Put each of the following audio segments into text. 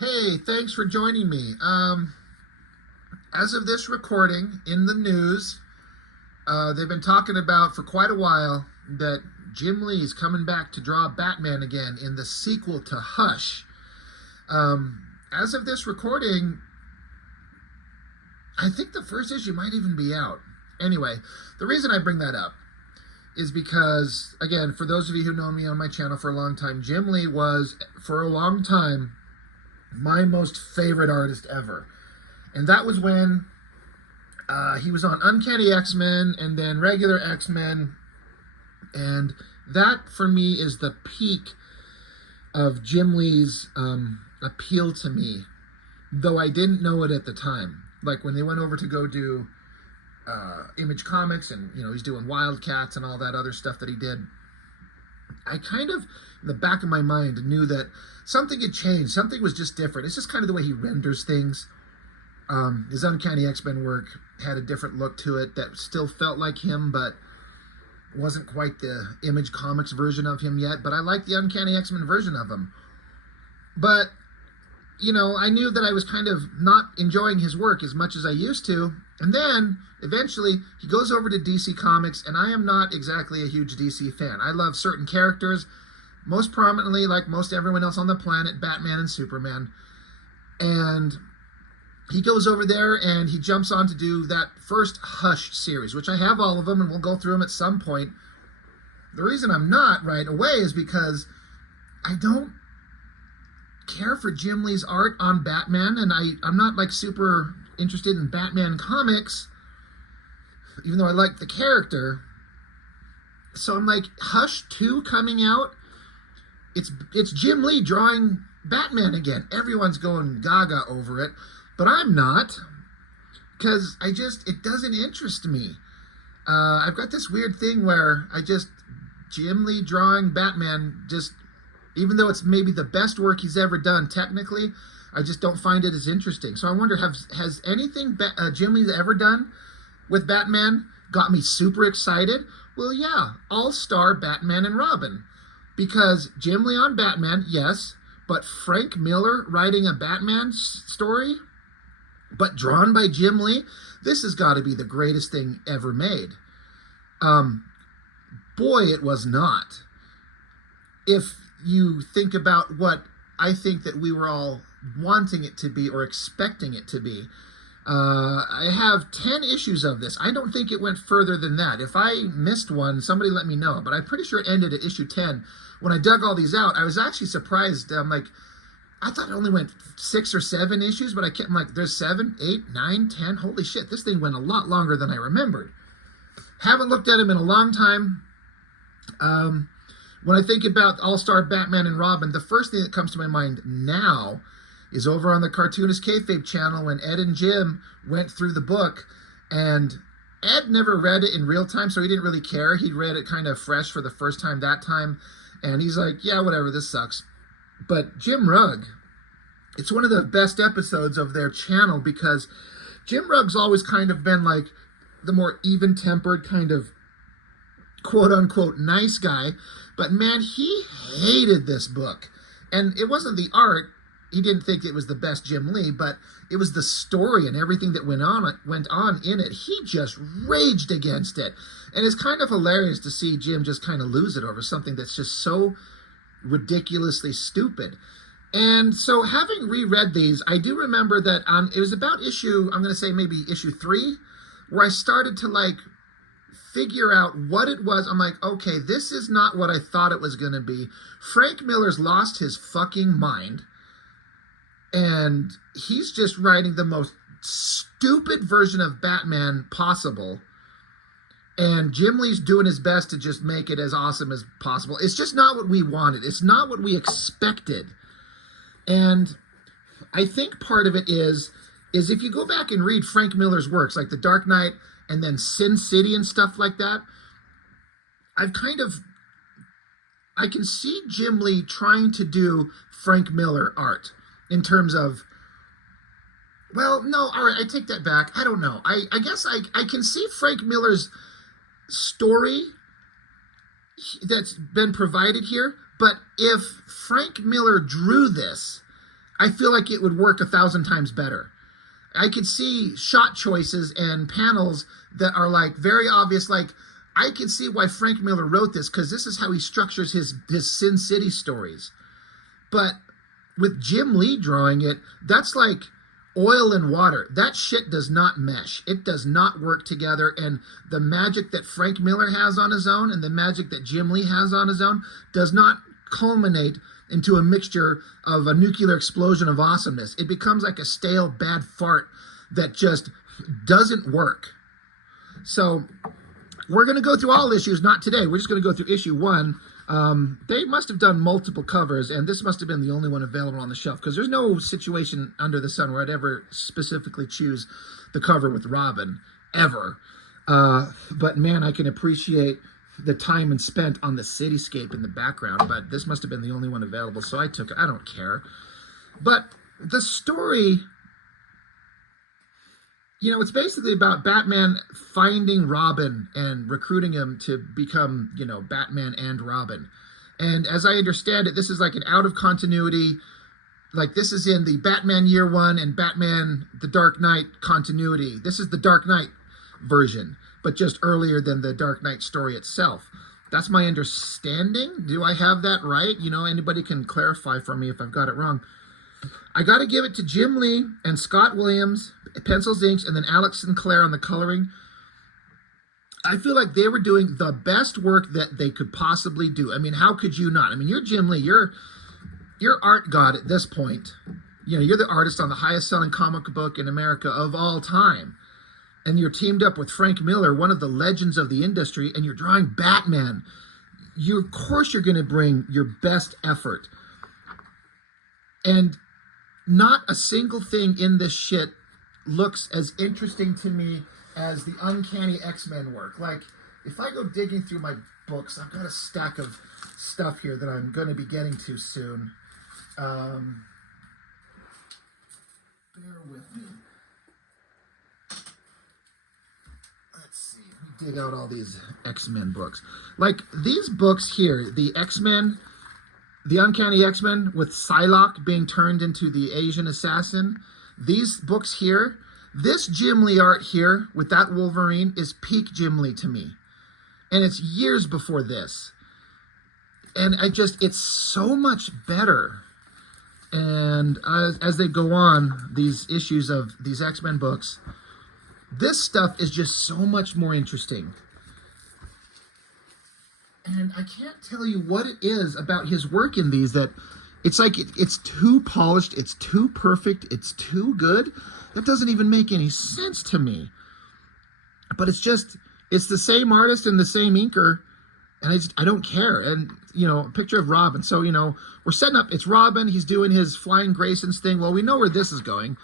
Hey, thanks for joining me. As of this recording, in the news, they've been talking about for quite a while that Jim Lee's coming back to draw Batman again in the sequel to Hush. As of this recording, I think the first issue might even be out. Anyway, the reason I bring that up is because, again, for those of you who know me on my channel for a long time, Jim Lee was, for a long time, my most favorite artist ever. And that was when he was on Uncanny X-Men and then regular X-Men. And that, for me, is the peak of Jim Lee's appeal to me, though I didn't know it at the time. Like when they went over to go do Image Comics and, he's doing Wildcats and all that other stuff that he did, I kind of, in the back of my mind, knew that something had changed. Something was just different. It's just kind of the way he renders things. His Uncanny X-Men work had a different look to it that still felt like him, but wasn't quite the Image Comics version of him yet. But I liked the Uncanny X-Men version of him. But, I knew that I was kind of not enjoying his work as much as I used to. And then, eventually, he goes over to DC Comics, and I am not exactly a huge DC fan. I love certain characters, most prominently, like most everyone else on the planet, Batman and Superman. And he goes over there, and he jumps on to do that first Hush series, which I have all of them, and we'll go through them at some point. The reason I'm not right away is because I don't care for Jim Lee's art on Batman, and I'm not, like, super interested in Batman comics, even though I like the character. So I'm like, Hush 2 coming out, it's Jim Lee drawing Batman again. Everyone's going gaga over it, but I'm not, because it doesn't interest me. I've got this weird thing where Jim Lee drawing Batman, even though it's maybe the best work he's ever done technically, I just don't find it as interesting. So I wonder, has anything Jim Lee's ever done with Batman got me super excited? Well, yeah, All-Star Batman and Robin. Because Jim Lee on Batman, yes, but Frank Miller writing a Batman story, but drawn by Jim Lee, this has got to be the greatest thing ever made. Boy, it was not. If you think about what I think that we were all wanting it to be or expecting it to be, I have 10 issues of this. I don't think it went further than that. If I missed one, somebody let me know, but I'm pretty sure it ended at issue 10. When I dug all these out, I was actually surprised. I'm like, I thought it only went 6 or 7 issues, but I'm like, there's 7, 8, 9, 10. Holy shit, this thing went a lot longer than I remembered. Haven't looked at him in a long time. When I think about All-Star Batman and Robin, the first thing that comes to my mind now is over on the Cartoonist Kayfabe channel when Ed and Jim went through the book, and Ed never read it in real time, so he didn't really care. He read it kind of fresh for the first time that time, and he's like, yeah, whatever, this sucks. But Jim Rugg, it's one of the best episodes of their channel because Jim Rugg's always kind of been like the more even-tempered kind of quote-unquote nice guy, but man, he hated this book. And it wasn't the art. He didn't think it was the best Jim Lee, but it was the story and everything that went on in it. He just raged against it. And it's kind of hilarious to see Jim just kind of lose it over something that's just so ridiculously stupid. And so having reread these, I do remember that it was about issue, I'm going to say maybe issue 3, where I started to like figure out what it was. I'm like, okay, this is not what I thought it was going to be. Frank Miller's lost his fucking mind, and he's just writing the most stupid version of Batman possible. And Jim Lee's doing his best to just make it as awesome as possible. It's just not what we wanted. It's not what we expected. And I think part of it is if you go back and read Frank Miller's works, like The Dark Knight and then Sin City and stuff like that, I can see Jim Lee trying to do Frank Miller art in terms of, well, no, all right, I take that back. I don't know. I guess I can see Frank Miller's story that's been provided here, but if Frank Miller drew this, I feel like it would work 1,000 times better. I could see shot choices and panels that are like very obvious. Like, I can see why Frank Miller wrote this, because this is how he structures his Sin City stories. But with Jim Lee drawing it, that's like oil and water. That shit does not mesh. It does not work together. And the magic that Frank Miller has on his own and the magic that Jim Lee has on his own does not culminate into a mixture of a nuclear explosion of awesomeness. It becomes like a stale, bad fart that just doesn't work. So we're going to go through all issues, not today. We're just going to go through issue 1. They must have done multiple covers, and this must have been the only one available on the shelf, because there's no situation under the sun where I'd ever specifically choose the cover with Robin, ever. But man, I can appreciate the time and spent on the cityscape in the background, but this must have been the only one available, so I took it. I don't care. But the story, you know, it's basically about Batman finding Robin and recruiting him to become, you know, Batman and Robin. And as I understand it, this is like an out of continuity, like this is in the Batman Year One and Batman The Dark Knight continuity. This is the Dark Knight version, but just earlier than the Dark Knight story itself. That's my understanding. Do I have that right? You know, anybody can clarify for me if I've got it wrong. I got to give it to Jim Lee and Scott Williams, pencils, inks, and then Alex Sinclair on the coloring. I feel like they were doing the best work that they could possibly do. I mean, how could you not? I mean, you're Jim Lee. You're art god at this point. You know, you're the artist on the highest selling comic book in America of all time. And you're teamed up with Frank Miller, one of the legends of the industry, and you're drawing Batman. Of course you're going to bring your best effort. And not a single thing in this shit looks as interesting to me as the Uncanny X-Men work. Like, if I go digging through my books, I've got a stack of stuff here that I'm going to be getting to soon. Bear with me. Let's see. Let me dig out all these X-Men books. Like, these books here, the X-Men, the Uncanny X-Men with Psylocke being turned into the Asian assassin. These books here, this Jim Lee art here with that Wolverine is peak Jim Lee to me. And it's years before this. And it's so much better. And as they go on, these issues of these X-Men books, this stuff is just so much more interesting. And I can't tell you what it is about his work in these that it's like it's too polished, it's too perfect, it's too good. That doesn't even make any sense to me. But it's the same artist and the same inker, and I don't care. And, you know, a picture of Robin. So, you know, we're setting up, it's Robin, he's doing his Flying Graysons thing. Well, we know where this is going.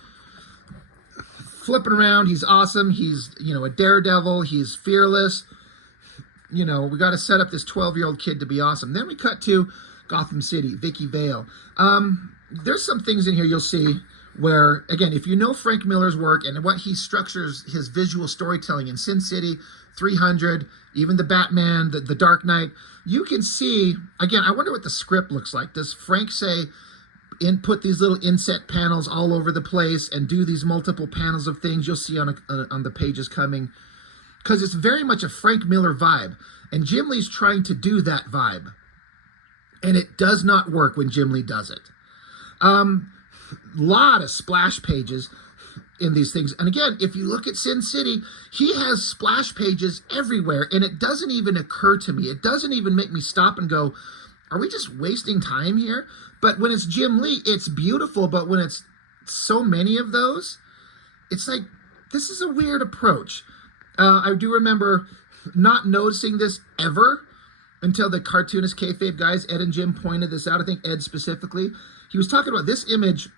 Flipping around, he's awesome, he's, you know, a daredevil, he's fearless. You know, we got to set up this 12-year-old kid to be awesome. Then we cut to Gotham City, Vicky Vale. There's some things in here you'll see where, again, if you know Frank Miller's work and what he structures his visual storytelling in Sin City, 300, even the Batman, the Dark Knight, you can see, again, I wonder what the script looks like. Does Frank say, put these little inset panels all over the place and do these multiple panels of things you'll see on the pages coming? Because it's very much a Frank Miller vibe. And Jim Lee's trying to do that vibe. And it does not work when Jim Lee does it. Lot of splash pages in these things. And again, if you look at Sin City, he has splash pages everywhere. And it doesn't even occur to me. It doesn't even make me stop and go, are we just wasting time here? But when it's Jim Lee, it's beautiful. But when it's so many of those, it's like, this is a weird approach. I do remember not noticing this ever until the cartoonist kayfabe guys, Ed and Jim, pointed this out. I think Ed specifically. He was talking about this image.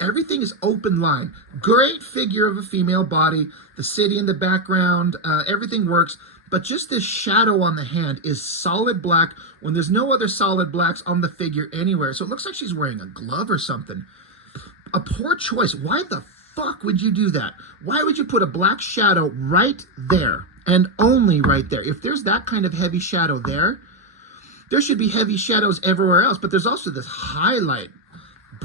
Everything is open line. Great figure of a female body. The city in the background. Everything works. But just this shadow on the hand is solid black when there's no other solid blacks on the figure anywhere. So it looks like she's wearing a glove or something. A poor choice. Why the fuck would you do that? Why would you put a black shadow right there and only right there? If there's that kind of heavy shadow there should be heavy shadows everywhere else. But there's also this highlight,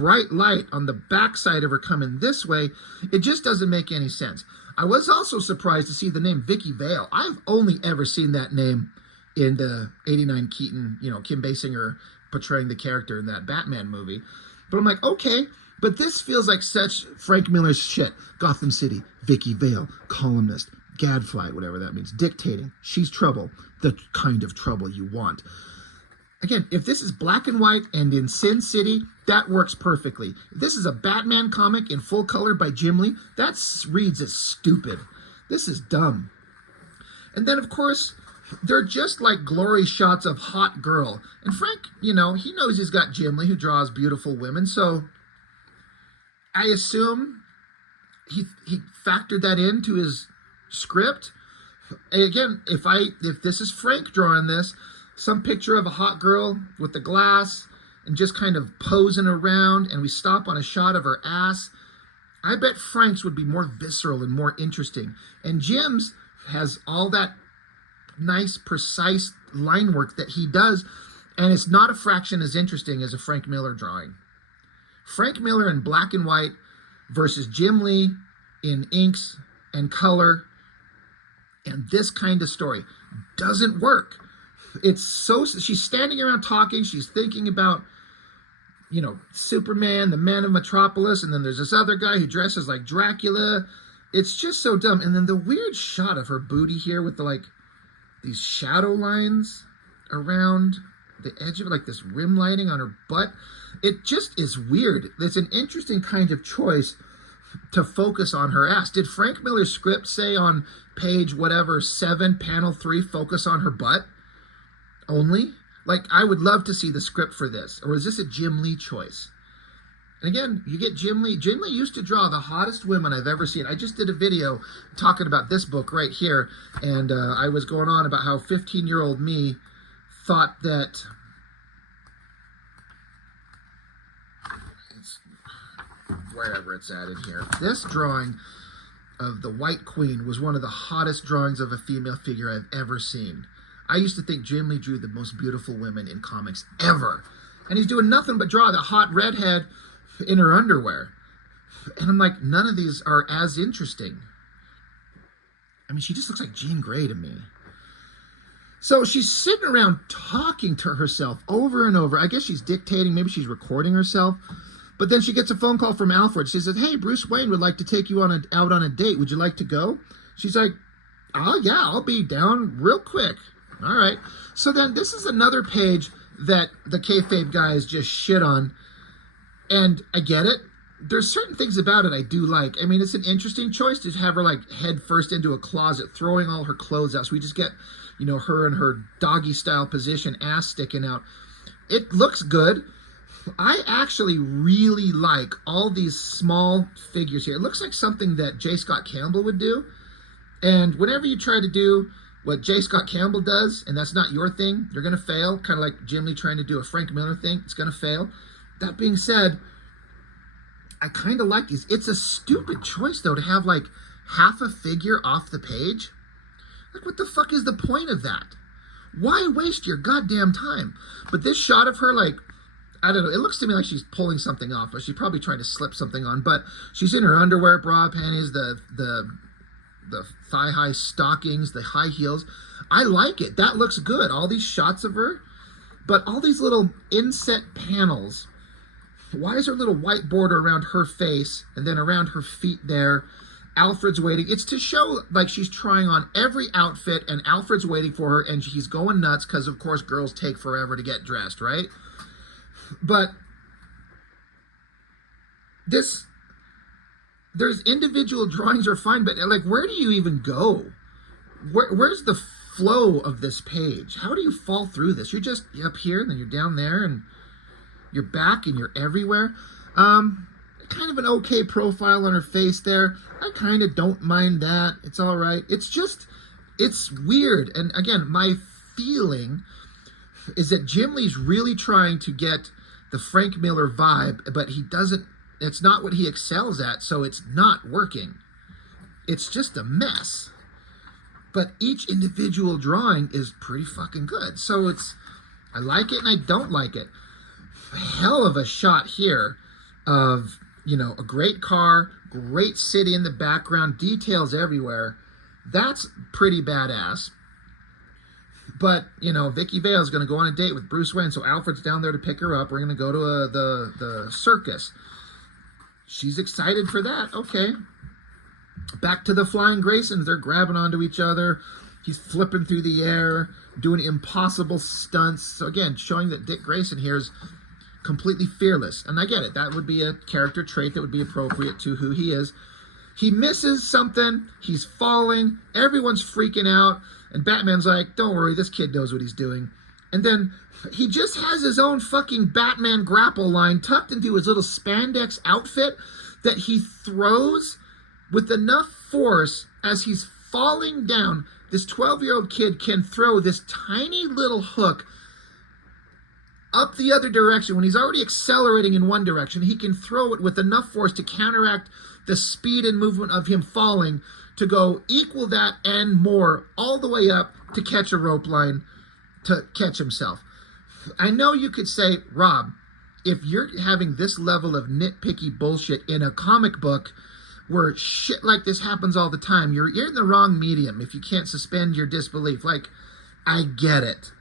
bright light on the backside of her coming this way. It just doesn't make any sense. I was also surprised to see the name Vicky Vale. I've only ever seen that name in the 89 Keaton, you know, Kim Basinger portraying the character in that Batman movie. But I'm like, okay, but this feels like such Frank Miller's shit. Gotham City, Vicky Vale, columnist, gadfly, whatever that means, dictating. She's trouble, the kind of trouble you want. Again, if this is black and white and in Sin City, that works perfectly. If this is a Batman comic in full color by Jim Lee, that reads as stupid. This is dumb. And then, of course, they're just like glory shots of hot girl. And Frank, you know, he knows he's got Jim Lee who draws beautiful women, so I assume he factored that into his script. And again, if this is Frank drawing this, some picture of a hot girl with the glass and just kind of posing around, and we stop on a shot of her ass, I bet Frank's would be more visceral and more interesting. And Jim's has all that nice, precise line work that he does, and it's not a fraction as interesting as a Frank Miller drawing. Frank Miller in black and white versus Jim Lee in inks and color, and this kind of story doesn't work. It's so, she's standing around talking, she's thinking about, you know, Superman, the Man of Metropolis, and then there's this other guy who dresses like Dracula. It's just so dumb. And then the weird shot of her booty here with the, like, these shadow lines around the edge of it, like this rim lighting on her butt. It just is weird. It's an interesting kind of choice to focus on her ass. Did Frank Miller's script say on page whatever 7, panel 3, focus on her butt only? Like, I would love to see the script for this. Or is this a Jim Lee choice? And again, you get Jim Lee. Jim Lee used to draw the hottest women I've ever seen. I just did a video talking about this book right here, and I was going on about how 15-year-old me thought that wherever it's at in here, this drawing of the White Queen was one of the hottest drawings of a female figure I've ever seen. I used to think Jim Lee drew the most beautiful women in comics ever. And he's doing nothing but draw the hot redhead in her underwear. And I'm like, none of these are as interesting. I mean, she just looks like Jean Grey to me. So she's sitting around talking to herself over and over. I guess she's dictating, maybe she's recording herself. But then she gets a phone call from Alfred. She says, hey, Bruce Wayne would like to take you out on a date. Would you like to go? She's like, oh, yeah, I'll be down real quick. All right. So then this is another page that the kayfabe guys just shit on. And I get it. There's certain things about it I do like. I mean, it's an interesting choice to have her like head first into a closet, throwing all her clothes out. So we just get, you know, her in her doggy style position, ass sticking out. It looks good. I actually really like all these small figures here. It looks like something that J. Scott Campbell would do. And whenever you try to do what J. Scott Campbell does, and that's not your thing, you're going to fail. Kind of like Jim Lee trying to do a Frank Miller thing. It's going to fail. That being said, I kind of like these. It's a stupid choice, though, to have like half a figure off the page. Like, what the fuck is the point of that? Why waste your goddamn time? But this shot of her, like, I don't know, it looks to me like she's pulling something off, or she's probably trying to slip something on, but she's in her underwear, bra, panties, the thigh-high stockings, the high heels. I like it. That looks good. All these shots of her, but all these little inset panels. Why is there a little white border around her face and then around her feet there? Alfred's waiting. It's to show like she's trying on every outfit and Alfred's waiting for her and he's going nuts because, of course, girls take forever to get dressed, right? But there's individual drawings are fine, but like, where do you even go? Where's the flow of this page? How do you fall through this? You're just up here and then you're down there and you're back and you're everywhere. Kind of an okay profile on her face there. I kind of don't mind that. It's all right. It's just, it's weird. And again, my feeling is that Jim Lee's really trying to get the Frank Miller vibe, but he doesn't, it's not what he excels at, so it's not working. It's just a mess. But each individual drawing is pretty fucking good. So it's, I like it and I don't like it. Hell of a shot here of, you know, a great car, great city in the background, details everywhere. That's pretty badass. But, you know, Vicky Vale's going to go on a date with Bruce Wayne, so Alfred's down there to pick her up. We're going to go to the circus. She's excited for that. Okay. Back to the Flying Graysons. They're grabbing onto each other. He's flipping through the air, doing impossible stunts. So again, showing that Dick Grayson here is completely fearless. And I get it. That would be a character trait that would be appropriate to who he is. He misses something. He's falling. Everyone's freaking out. And Batman's like, don't worry, this kid knows what he's doing. And then he just has his own fucking Batman grapple line tucked into his little spandex outfit that he throws with enough force as he's falling down. This 12-year-old kid can throw this tiny little hook up the other direction. When he's already accelerating in one direction, he can throw it with enough force to counteract the speed and movement of him falling to go equal that and more all the way up to catch a rope line to catch himself. I know you could say, Rob, if you're having this level of nitpicky bullshit in a comic book where shit like this happens all the time, you're in the wrong medium if you can't suspend your disbelief. Like, I get it.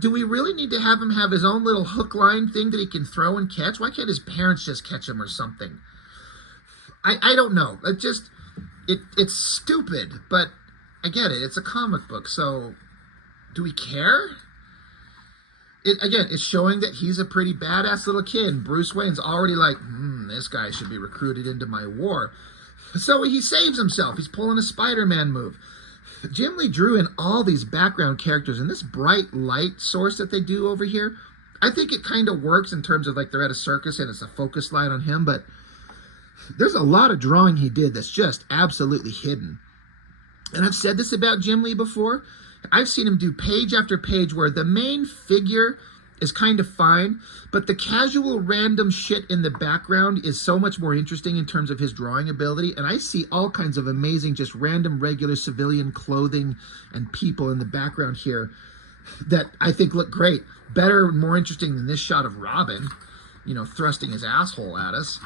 Do we really need to have him have his own little hook line thing that he can throw and catch? Why can't his parents just catch him or something? I don't know. It's stupid, but I get it. It's a comic book, so do we care? It's showing that he's a pretty badass little kid. And Bruce Wayne's already like, this guy should be recruited into my war. So he saves himself. He's pulling a Spider-Man move. Jim Lee drew in all these background characters, and this bright light source that they do over here, I think it kind of works in terms of like they're at a circus and it's a focus light on him, but there's a lot of drawing he did that's just absolutely hidden. And I've said this about Jim Lee before. I've seen him do page after page where the main figure is kind of fine, but the casual random shit in the background is so much more interesting in terms of his drawing ability. And I see all kinds of amazing, just random, regular civilian clothing and people in the background here that I think look great. Better and more interesting than this shot of Robin, you know, thrusting his asshole at us.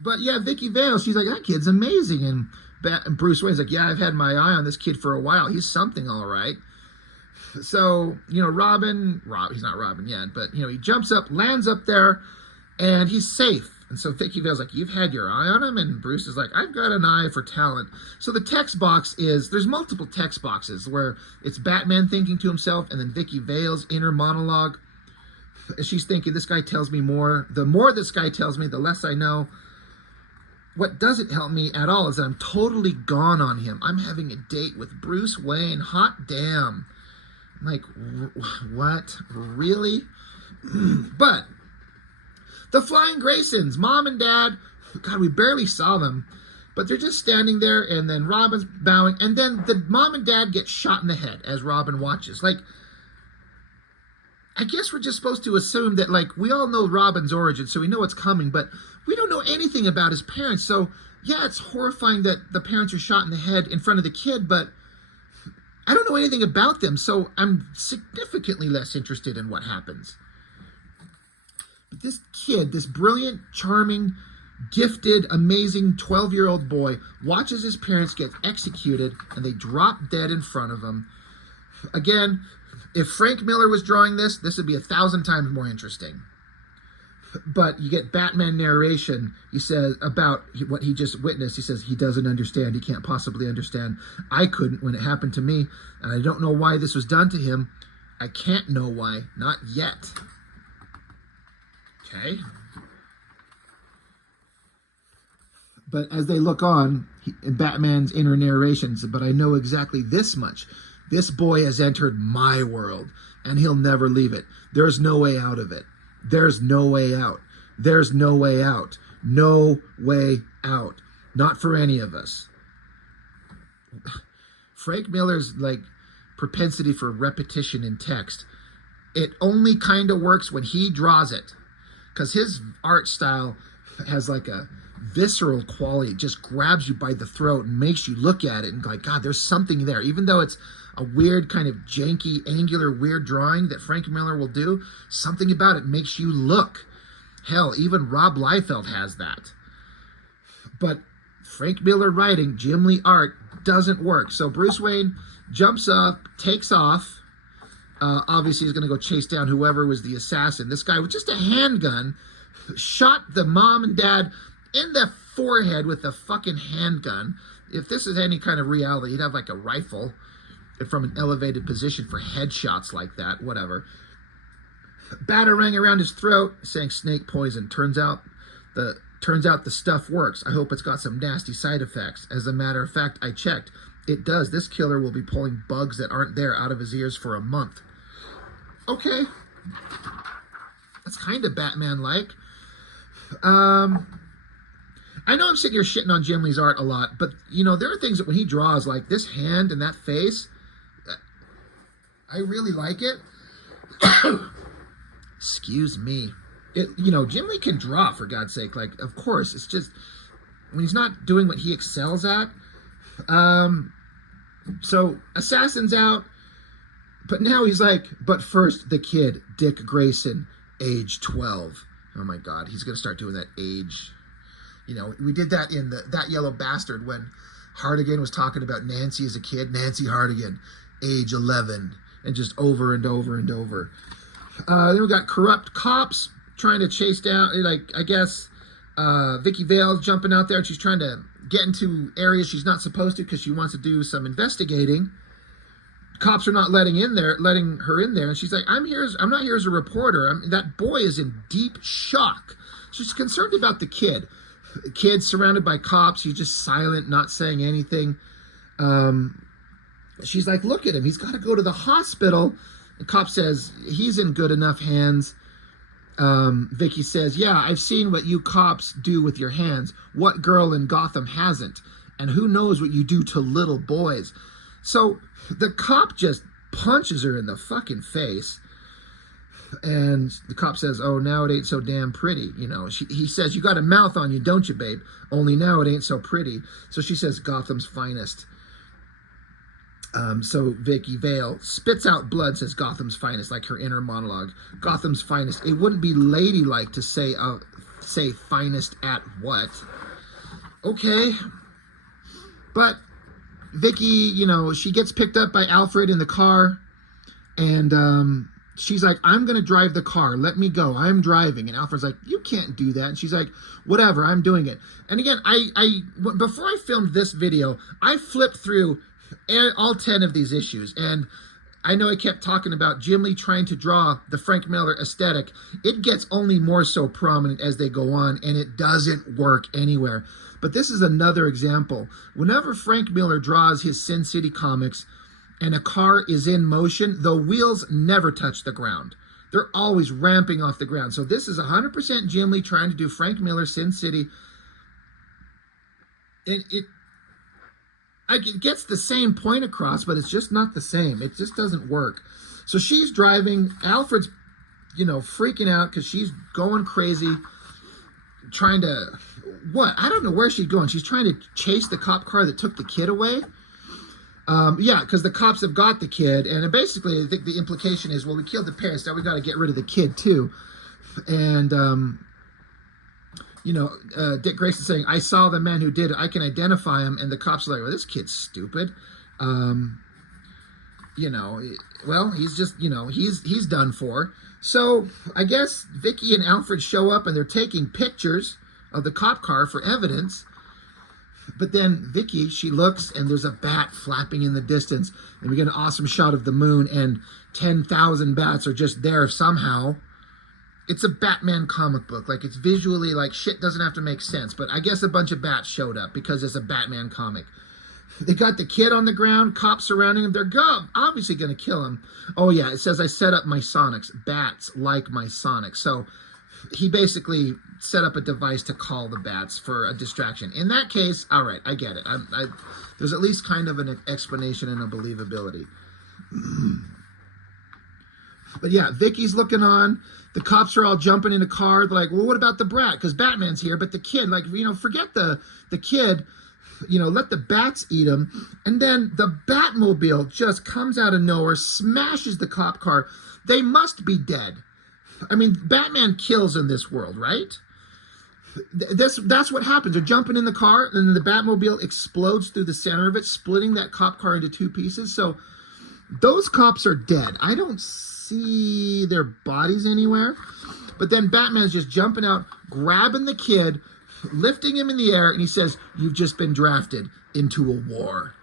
But yeah, Vicky Vale, she's like, that kid's amazing. And Bruce Wayne's like, yeah, I've had my eye on this kid for a while. He's something, all right. So, you know, he's not Robin yet, but, you know, he jumps up, lands up there, and he's safe. And so Vicky Vale's like, you've had your eye on him? And Bruce is like, I've got an eye for talent. So the text box there's multiple text boxes where it's Batman thinking to himself and then Vicky Vale's inner monologue. She's thinking, this guy tells me more. The more this guy tells me, the less I know. What doesn't help me at all is that I'm totally gone on him. I'm having a date with Bruce Wayne. Hot damn. I'm like, what? Really? But the Flying Graysons, mom and dad, God, we barely saw them, but they're just standing there, and then Robin's bowing, and then the mom and dad get shot in the head as Robin watches. Like, I guess we're just supposed to assume that, like, we all know Robin's origin, so we know what's coming, but we don't know anything about his parents. So, yeah, it's horrifying that the parents are shot in the head in front of the kid, but I don't know anything about them, so I'm significantly less interested in what happens. But this kid, this brilliant, charming, gifted, amazing 12-year-old boy watches his parents get executed, and they drop dead in front of him. Again, if Frank Miller was drawing this would be 1,000 times more interesting. But you get Batman narration. He says about what he just witnessed. He says he doesn't understand. He can't possibly understand. I couldn't when it happened to me, and I don't know why this was done to him. I can't know why. Not yet. Okay. But as they look on, Batman's inner narrations, but I know exactly this much. This boy has entered my world, and he'll never leave it. There's no way out of it. There's no way out. There's no way out. No way out. Not for any of us. Frank Miller's, like, propensity for repetition in text, it only kind of works when he draws it. Because his art style has, like, a visceral quality. It just grabs you by the throat and makes you look at it and like, God, there's something there. Even though it's a weird kind of janky, angular, weird drawing that Frank Miller will do. Something about it makes you look. Hell, even Rob Liefeld has that. But Frank Miller writing, Jim Lee art, doesn't work. So Bruce Wayne jumps up, takes off. Obviously, he's going to go chase down whoever was the assassin. This guy with just a handgun shot the mom and dad in the forehead with a fucking handgun. If this is any kind of reality, he'd have like a rifle from an elevated position for headshots like that, whatever. Batarang around his throat, saying snake poison. Turns out the stuff works. I hope it's got some nasty side effects. As a matter of fact, I checked. It does. This killer will be pulling bugs that aren't there out of his ears for a month. Okay. That's kind of Batman-like. I know I'm sitting here shitting on Jim Lee's art a lot, but, you know, there are things that when he draws, like this hand and that face, I really like it. Excuse me. You know, Jim Lee can draw, for God's sake. Like, of course, it's just when he's not doing what he excels at. So, Assassin's out, but now he's like, but first, the kid, Dick Grayson, age 12. Oh my God, he's going to start doing that age. You know, we did that in That Yellow Bastard when Hardigan was talking about Nancy as a kid. Nancy Hardigan, age 11, and just over and over and over. Then we got corrupt cops trying to chase down, like, I guess, Vicky Vale's jumping out there, and she's trying to get into areas she's not supposed to because she wants to do some investigating. Cops are not letting her in there, and she's like, I'm not here as a reporter. That boy is in deep shock. She's concerned about the kid. The kid's surrounded by cops. He's just silent, not saying anything. She's like, look at him. He's got to go to the hospital. The cop says, he's in good enough hands. Vicky says, yeah, I've seen what you cops do with your hands. What girl in Gotham hasn't? And who knows what you do to little boys? So the cop just punches her in the fucking face. And the cop says, oh, now it ain't so damn pretty. You know, he says, you got a mouth on you, don't you, babe? Only now it ain't so pretty. So she says, Gotham's finest. So Vicky Vale spits out blood, says Gotham's finest, like her inner monologue. Gotham's finest. It wouldn't be ladylike to say finest at what? Okay. But Vicky, you know, she gets picked up by Alfred in the car, and she's like, I'm going to drive the car. Let me go. I'm driving. And Alfred's like, you can't do that. And she's like, whatever, I'm doing it. And again, before I filmed this video, I flipped through all 10 of these issues. And I know I kept talking about Jim Lee trying to draw the Frank Miller aesthetic. It gets only more so prominent as they go on, and it doesn't work anywhere. But this is another example. Whenever Frank Miller draws his Sin City comics and a car is in motion, the wheels never touch the ground. They're always ramping off the ground. So this is 100% Jim Lee trying to do Frank Miller, Sin City. And it gets the same point across, but it's just not the same. It just doesn't work. So she's driving. Alfred's, you know, freaking out because she's going crazy, trying to, what? I don't know where she's going. She's trying to chase the cop car that took the kid away. Yeah, because the cops have got the kid, and basically I think the implication is, well, we killed the parents, now we got to get rid of the kid too. And you know, Dick Grayson saying, I saw the man who did it, I can identify him. And the cops are like, well, this kid's stupid. You know, well, he's just, you know, he's done for. So I guess Vicky and Alfred show up, and they're taking pictures of the cop car for evidence. But then Vicky, she looks, and there's a bat flapping in the distance, and we get an awesome shot of the moon, and 10,000 bats are just there somehow. It's a Batman comic book. Like, it's visually, like, shit doesn't have to make sense. But I guess a bunch of bats showed up because it's a Batman comic. They got the kid on the ground, cops surrounding him. They're obviously going to kill him. Oh, yeah, it says, I set up my sonics. Bats like my sonics. So he basically set up a device to call the bats for a distraction. In that case, all right, I get it. There's at least kind of an explanation and a believability. But yeah, Vicky's looking on. The cops are all jumping in a car. They're like, well, what about the brat? Because Batman's here. But the kid, like, you know, forget the kid. let the bats eat him. And then the Batmobile just comes out of nowhere, smashes the cop car. They must be dead. I mean, Batman kills in this world, right? That's what happens. They're jumping in the car, and then the Batmobile explodes through the center of it, splitting that cop car into two pieces. So those cops are dead. I don't see their bodies anywhere. But then Batman's just jumping out, grabbing the kid, lifting him in the air, and he says, "You've just been drafted into a war."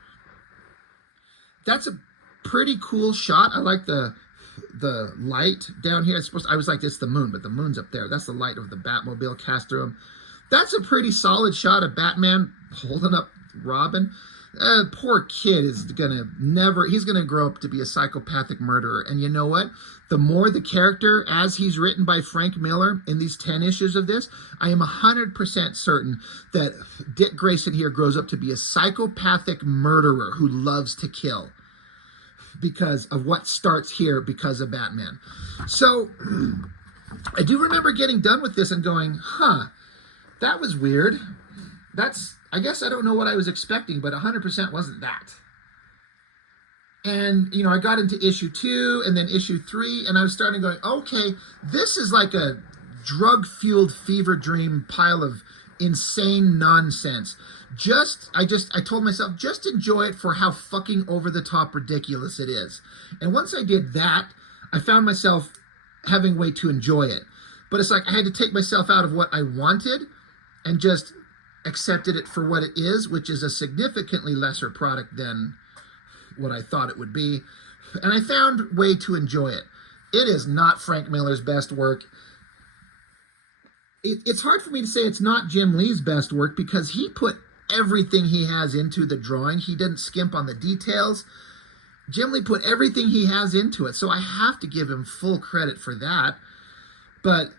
That's a pretty cool shot. I like the light down here. I was like, it's the moon, but the moon's up there. That's the light of the Batmobile cast through him. That's a pretty solid shot of Batman holding up Robin. Poor kid is he's gonna grow up to be a psychopathic murderer. And you know what? The more the character, as he's written by Frank Miller in these 10 issues of this, I am 100% certain that Dick Grayson here grows up to be a psychopathic murderer who loves to kill because of what starts here because of Batman. So I do remember getting done with this and going, that was weird. I guess I don't know what I was expecting, but 100% wasn't that. And, I got into issue 2 and then issue 3, and I was starting going, okay, this is like a drug-fueled fever dream pile of insane nonsense. I told myself, just enjoy it for how fucking over-the-top ridiculous it is. And once I did that, I found myself having way to enjoy it. But it's like I had to take myself out of what I wanted and just accepted it for what it is, which is a significantly lesser product than what I thought it would be. And I found way to enjoy it. It is not Frank Miller's best work. It's hard for me to say it's not Jim Lee's best work because he put everything he has into the drawing. He didn't skimp on the details. Jim Lee put everything he has into it, so I have to give him full credit for that. But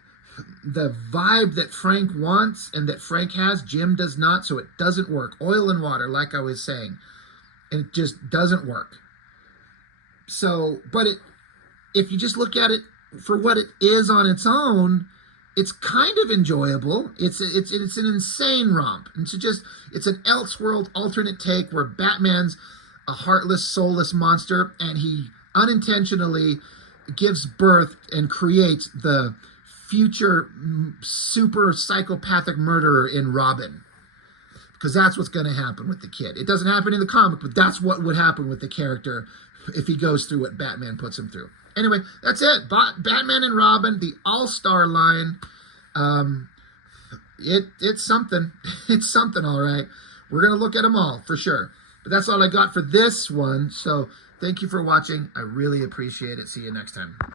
the vibe that Frank wants and that Frank has, Jim does not, so it doesn't work. Oil and water, like I was saying. And it just doesn't work. So, but if you just look at it for what it is on its own, it's kind of enjoyable. It's an insane romp. It's an Elseworld alternate take where Batman's a heartless, soulless monster, and he unintentionally gives birth and creates the future super psychopathic murderer in Robin. Because that's what's going to happen with the kid. It doesn't happen in the comic, but that's what would happen with the character if he goes through what Batman puts him through. Anyway, that's it. Batman and Robin, the all-star line. It's something. It's something, all right. We're going to look at them all, for sure. But that's all I got for this one. So thank you for watching. I really appreciate it. See you next time.